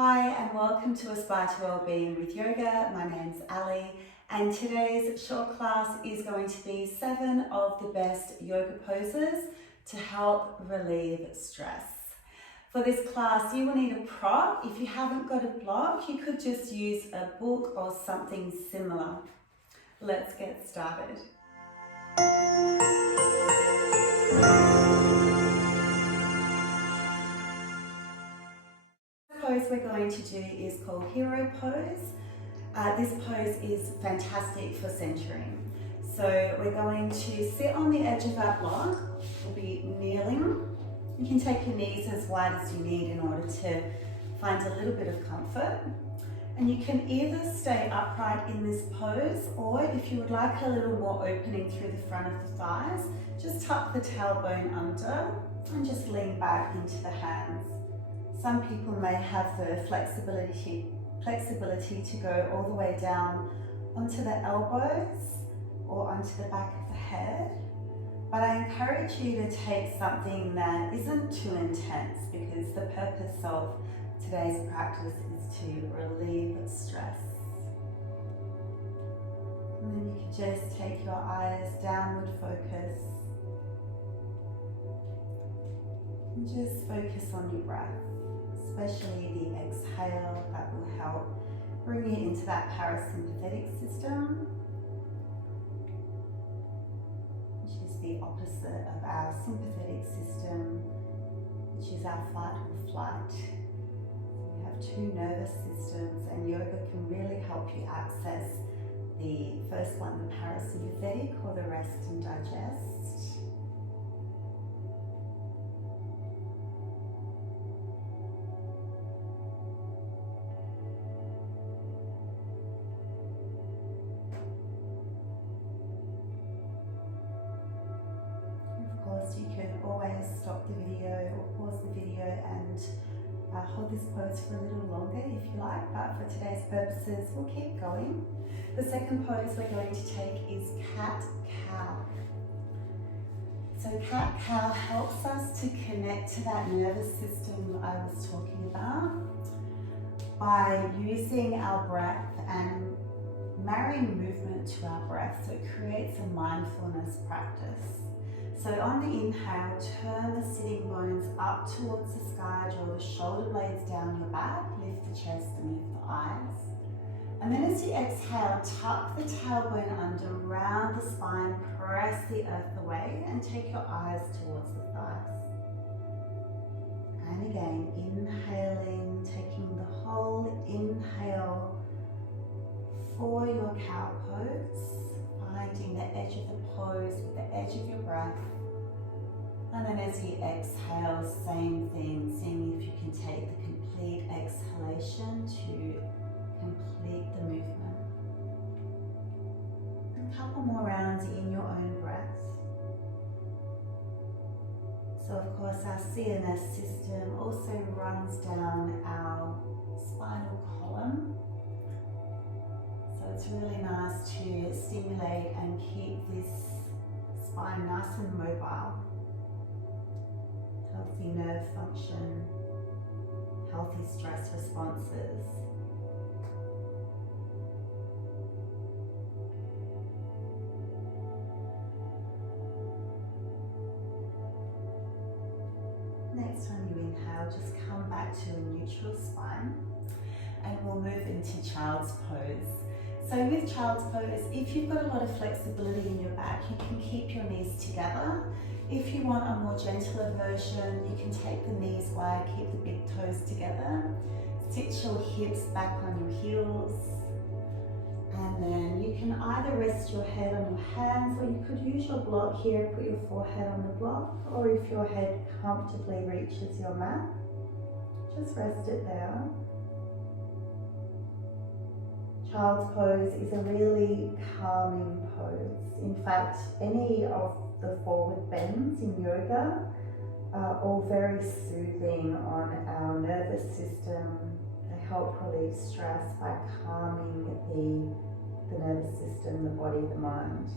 Hi and welcome to Aspire to Wellbeing with Yoga. My name's Ali and today's short class is going to be 7 of the best yoga poses to help relieve stress. For this class you will need a prop. If you haven't got a block you could just use a book or something similar. Let's get started. The pose we're going to do is called Hero Pose. This pose is fantastic for centering. So we're going to sit on the edge of our block. We'll be kneeling. You can take your knees as wide as you need in order to find a little bit of comfort. And you can either stay upright in this pose, or if you would like a little more opening through the front of the thighs, just tuck the tailbone under and just lean back into the hands. Some people may have the flexibility to go all the way down onto the elbows or onto the back of the head. But I encourage you to take something that isn't too intense, because the purpose of today's practice is to relieve stress. And then you can just take your eyes downward focus and just focus on your breath. Especially the exhale, that will help bring you into that parasympathetic system, which is the opposite of our sympathetic system, which is our fight or flight. So we have two nervous systems, and yoga can really help you access the first one, the parasympathetic, or the rest and digest. You can always stop the video or pause the video and hold this pose for a little longer if you like, but for today's purposes we'll keep going. The second pose we're going to take is cat-cow. So cat-cow helps us to connect to that nervous system I was talking about by using our breath and marrying movement to our breath, so it creates a mindfulness practice. So on the inhale, turn the sitting bones up towards the sky, draw the shoulder blades down your back, lift the chest and lift the eyes. And then as you exhale, tuck the tailbone under, round the spine, press the earth away and take your eyes towards the thighs. And again, inhaling, taking the whole inhale for your cow pose. Finding the edge of the pose with the edge of your breath. And then as you exhale, same thing, seeing if you can take the complete exhalation to complete the movement. A couple more rounds in your own breath. So of course our CNS system also runs down our spinal column. It's really nice to stimulate and keep this spine nice and mobile. Healthy nerve function, healthy stress responses. Next time you inhale, just come back to a neutral spine and we'll move into child's pose. So with child's pose, if you've got a lot of flexibility in your back, you can keep your knees together. If you want a more gentler version, you can take the knees wide, keep the big toes together. Sit your hips back on your heels. And then you can either rest your head on your hands, or you could use your block here, put your forehead on the block, or if your head comfortably reaches your mat, just rest it there. Child's pose is a really calming pose. In fact, any of the forward bends in yoga are all very soothing on our nervous system. They help relieve stress by calming the nervous system, the body, the mind.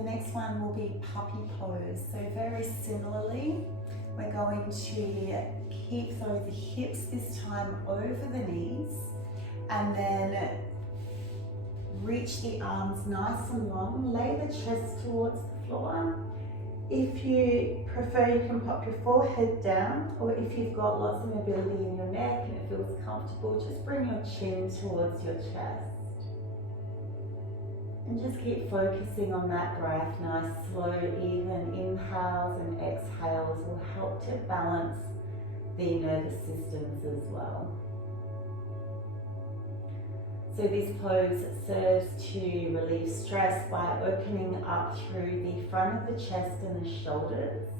the next one will be puppy pose. So very similarly, we're going to keep the hips this time over the knees, and then reach the arms nice and long, lay the chest towards the floor. If you prefer, you can pop your forehead down, or if you've got lots of mobility in your neck and it feels comfortable, just bring your chin towards your chest. And just keep focusing on that breath. Nice, slow, even inhales and exhales will help to balance the nervous systems as well. So this pose serves to relieve stress by opening up through the front of the chest and the shoulders.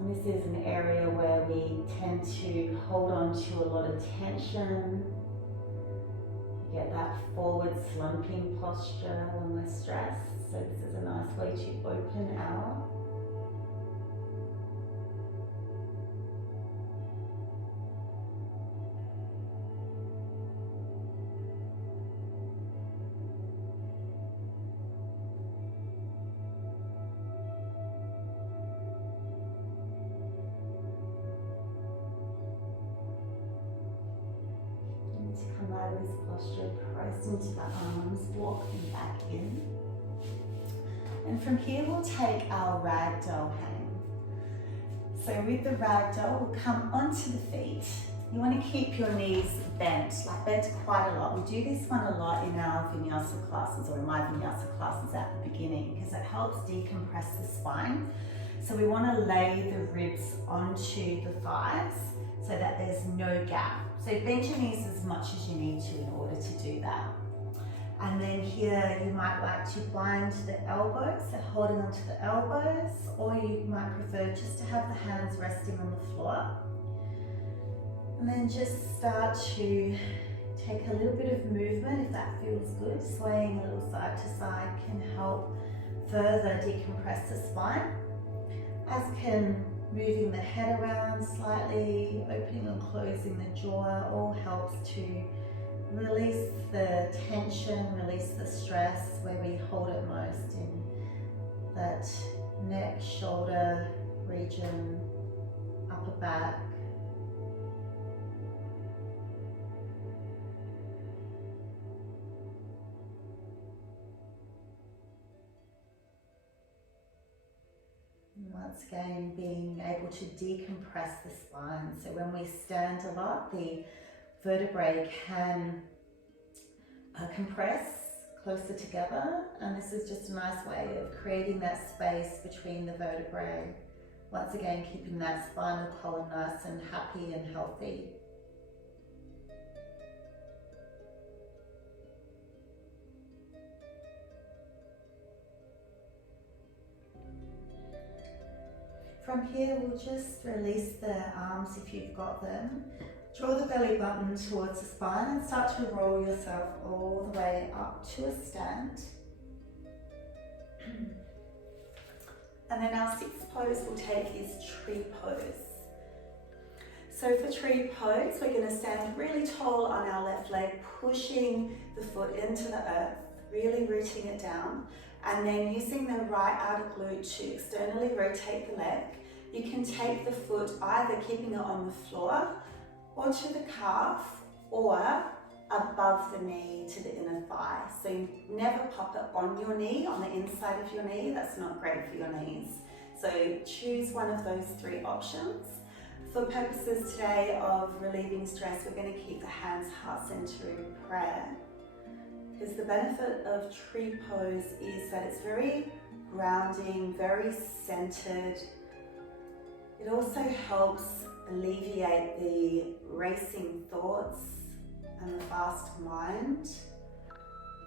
And this is an area where we tend to hold on to a lot of tension. You get that forward slumping posture when we're stressed. So this is a nice way to open out. Come out of this posture, press into the arms, walk them back in. And from here we'll take our ragdoll hang. So with the ragdoll, we'll come onto the feet. You want to keep your knees bent quite a lot. We do this one a lot in our vinyasa classes, or in my vinyasa classes at the beginning, because it helps decompress the spine. So we want to lay the ribs onto the thighs so that there's no gap. So bend your knees as much as you need to in order to do that. And then here you might like to bind the elbows, so holding onto the elbows, or you might prefer just to have the hands resting on the floor. And then just start to take a little bit of movement if that feels good. Swaying a little side to side can help further decompress the spine, as can moving the head around slightly, opening and closing the jaw, all helps to release the tension, release the stress where we hold it most in that neck, shoulder region, upper back. Once again, being able to decompress the spine. So when we stand a lot, the vertebrae can compress closer together, and this is just a nice way of creating that space between the vertebrae. Once again, keeping that spinal column nice and happy and healthy. From here, we'll just release the arms if you've got them. Draw the belly button towards the spine and start to roll yourself all the way up to a stand. And then our sixth pose we'll take is tree pose. So for tree pose, we're going to stand really tall on our left leg, pushing the foot into the earth, really rooting it down. And then using the right outer glute to externally rotate the leg. You can take the foot either keeping it on the floor or to the calf, or above the knee to the inner thigh. So you never pop it on your knee, on the inside of your knee. That's not great for your knees. So choose one of those three options. For purposes today of relieving stress, we're going to keep the hands heart center in prayer. Because the benefit of tree pose is that it's very grounding, very centered. It also helps alleviate the racing thoughts and the fast mind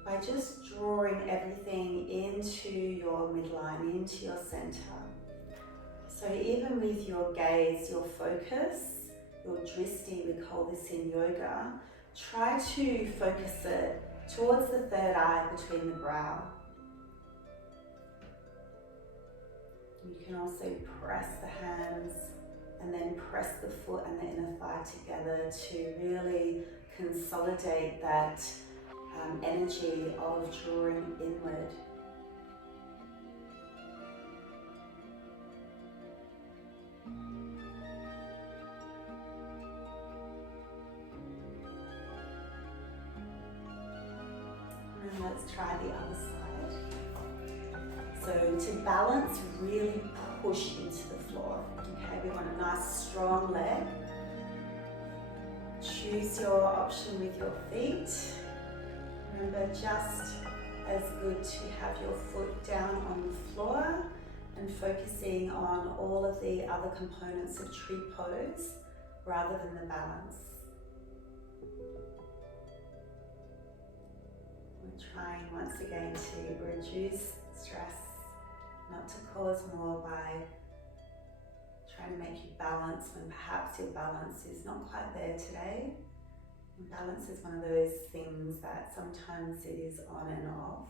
by just drawing everything into your midline, into your center. So even with your gaze, your focus, your drishti, we call this in yoga, try to focus it towards the third eye between the brow. You can also press the hands and then press the foot and the inner thigh together to really consolidate that energy of drawing inward. And let's try the other side. So to balance, really push into the floor. Okay, we want a nice strong leg. Choose your option with your feet. Remember, just as good to have your foot down on the floor and focusing on all of the other components of tree pose rather than the balance. We're trying once again to reduce stress, not to cause more by trying to make you balance when perhaps your balance is not quite there today. And balance is one of those things that sometimes it is on and off.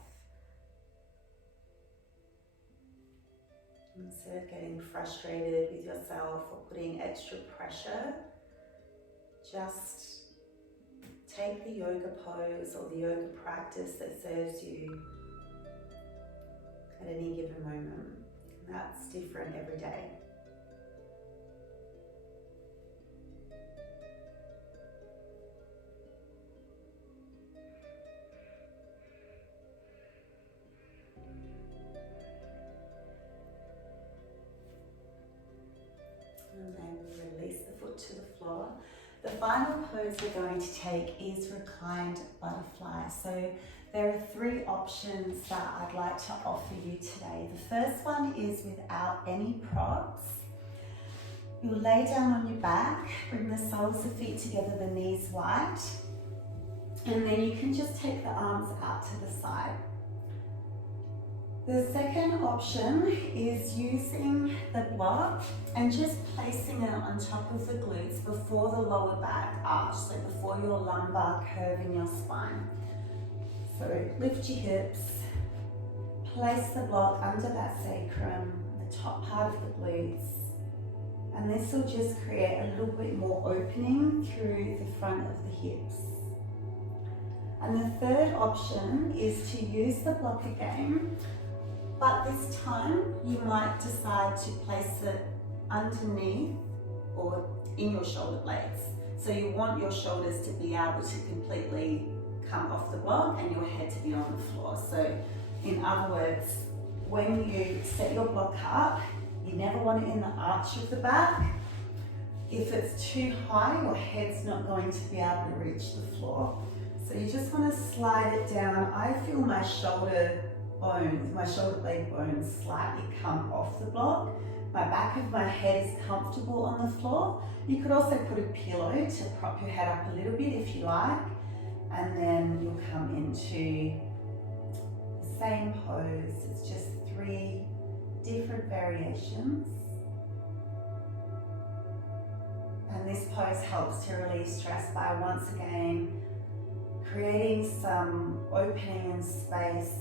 Instead of getting frustrated with yourself or putting extra pressure, just take the yoga pose or the yoga practice that serves you at any given moment. And that's different every day. And then release the foot to the floor. The final pose we're going to take is Reclined Butterfly. So there are 3 options that I'd like to offer you today. The first one is without any props. You'll lay down on your back, bring the soles of feet together, the knees wide, and then you can just take the arms out to the side. The second option is using the block and just placing it on top of the glutes before the lower back arch, so before your lumbar curve in your spine. So lift your hips, place the block under that sacrum, the top part of the glutes, and this will just create a little bit more opening through the front of the hips. And the third option is to use the block again, but this time you might decide to place it underneath or in your shoulder blades. So you want your shoulders to be able to completely come off the block and your head to be on the floor. So in other words, when you set your block up, you never want it in the arch of the back. If it's too high, your head's not going to be able to reach the floor. So you just want to slide it down. I feel my shoulder blade bones slightly come off the block. My back of my head is comfortable on the floor. You could also put a pillow to prop your head up a little bit if you like, and then you'll come into the same pose. It's just 3 different variations. And this pose helps to relieve stress by once again creating some opening and space,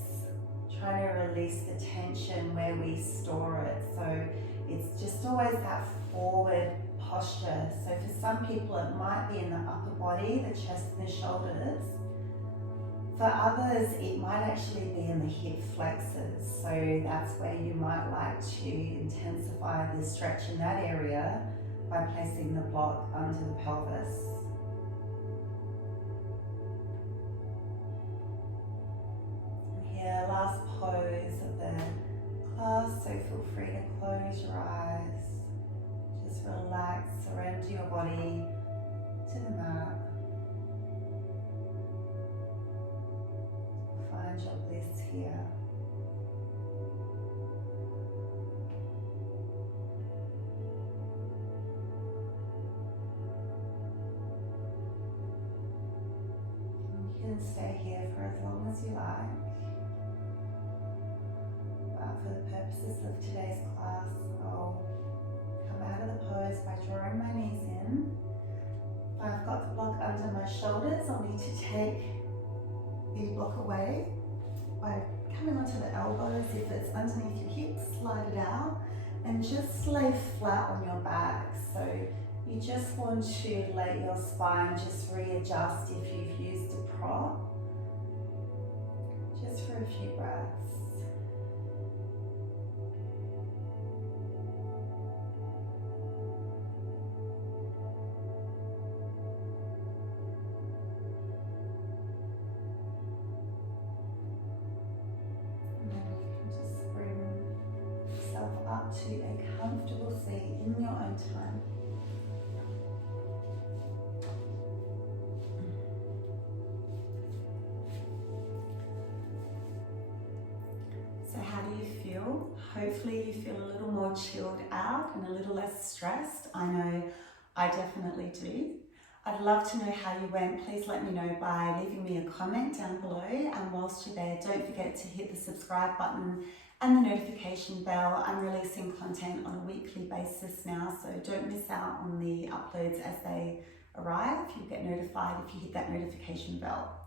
trying to release the tension where we store it. So it's just always that forward posture. So for some people it might be in the upper body, the chest and the shoulders. For others it might actually be in the hip flexors. So that's where you might like to intensify the stretch in that area by placing the block under the pelvis. Here, last pose of the class, so feel free to close your eyes. Just relax, surrender your body to the mat. Find your bliss here. You can stay here for as long as you like. For the purposes of today's class, I'll come out of the pose by drawing my knees in. If I've got the block under my shoulders, I'll need to take the block away by coming onto the elbows. If it's underneath your hips, slide it out and just lay flat on your back. So you just want to let your spine just readjust if you've used a prop. just for a few breaths. Up to a comfortable seat in your own time. So how do you feel? Hopefully you feel a little more chilled out and a little less stressed. I know I definitely do. I'd love to know how you went. Please let me know by leaving me a comment down below, and whilst you're there, don't forget to hit the subscribe button and the notification bell. I'm releasing content on a weekly basis now, so don't miss out on the uploads as they arrive. You'll get notified if you hit that notification bell.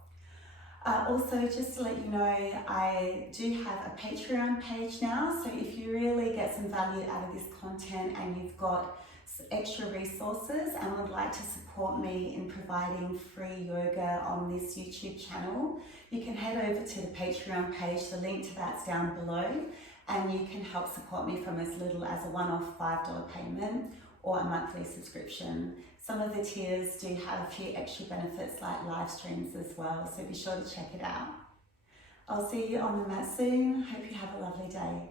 Also, just to let you know, I do have a Patreon page now, so if you really get some value out of this content and you've got extra resources and would like to support me in providing free yoga on this YouTube channel, you can head over to the Patreon page. The link to that's down below, and you can help support me from as little as a one-off $5 payment or a monthly subscription. Some of the tiers do have a few extra benefits like live streams as well, so be sure to check it out. I'll see you on the mat soon. Hope you have a lovely day.